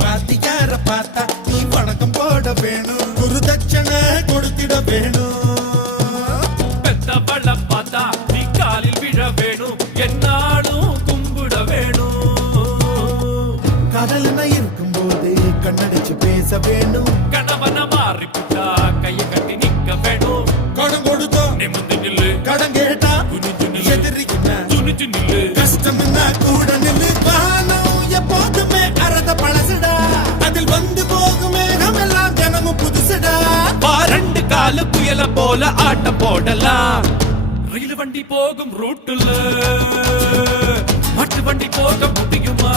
பாத்தியார பார்த்தா நீ வணக்கம் போட வேணும், குரு தட்சணை கொடுத்திட வேணும். பெத்தவள பார்த்தா நீ காலில் விழ வேணும், என்னாலும் கும்பிட வேணும். கடல்னா இருக்கும் போது கண்ணடிச்சு பேச வேணும், கணவன மாறி புட்டா கையை கட்டி நிக்க வேணும். கடன் கொடுத்தோம் நிமிந்து நில்லு, கடன் கேட்டா துணிச்சு நில்லு, எதிரிக்குன்னா துணிச்சு நில்லு. கஷ்டம்னா கூட நில்லு. வானம் எப்போதுமே அறத பழசுடா, அதில் வந்து போகுமே நம்மெல்லாம் தினமும் புதுசுடா. ரெண்டு காலு புயல போல ஆட்டம் போடலாம். ரயில் வண்டி போகும் ரூட்டுல மாட்டு வண்டி போக முடியுமா?